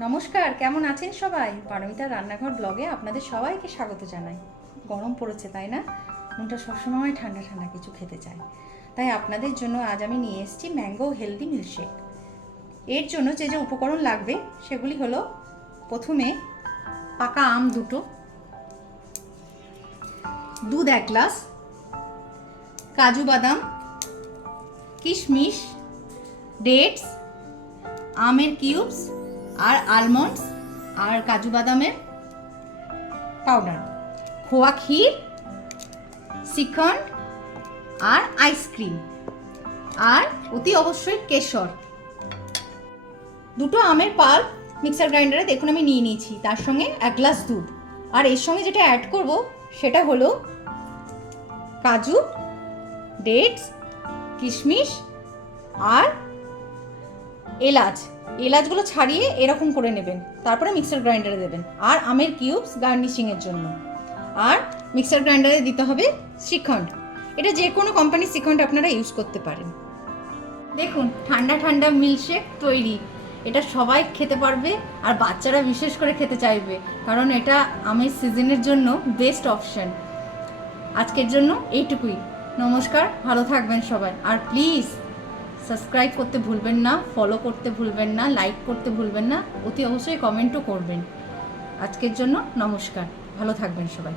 নমস্কার, কেমন আছেন সবাই? পারমিতার রান্নাঘর ব্লগে আপনাদের সবাইকে স্বাগত জানাই। গরম পড়েছে তাই না? মনটা সবসময় ঠান্ডা ঠান্ডা কিছু খেতে চায়। তাই আপনাদের জন্য আজ আমি নিয়ে এসেছি ম্যাঙ্গো হেলদি মিল্কশেক। এর জন্য যে যে উপকরণ লাগবে সেগুলি হলো, প্রথমে পাকা আম দুটো, দুধ 1 গ্লাস, কাজু বাদাম, কিশমিশ, ডেটস, আমের কিউবস আর আলমন্ডস আর কাজু বাদামের পাউডার, খোয়া ক্ষীর, শ্রীখণ্ড আর আইসক্রিম, আর অতি অবশ্যই কেশর। দুটো আমের পাল্প মিক্সার গ্রাইন্ডারে দেখুন আমি নিয়ে নিয়েছি, তার সঙ্গে 1 গ্লাস দুধ। আর এর সঙ্গে যেটা অ্যাড করব সেটা হলো কাজু, ডেটস, কিশমিশ আর এলাচ। এলাচগুলো ছাড়িয়ে এরকম করে নেবেন, তারপরে মিক্সার গ্রাইন্ডারে দেবেন। আর আমের কিউবস গার্নিশিংয়ের জন্য। আর মিক্সার গ্রাইন্ডারে দিতে হবে শ্রীখণ্ড। এটা যে কোনো কোম্পানির শ্রীখণ্ড আপনারা ইউজ করতে পারেন। দেখুন, ঠান্ডা ঠান্ডা মিল্কশেক তৈরি। এটা সবাই খেতে পারবে, আর বাচ্চারা বিশেষ করে খেতে চাইবে, কারণ এটা আমের সিজনের জন্য বেস্ট অপশন। আজকের জন্য এইটুকুই। নমস্কার, ভালো থাকবেন সবাই। আর প্লিজ সাবস্ক্রাইব করতে ভুলবেন না, ফলো করতে ভুলবেন না, লাইক করতে ভুলবেন না, অতি অবশ্যই কমেন্টও করবেন। আজকের জন্য নমস্কার, ভালো থাকবেন সবাই।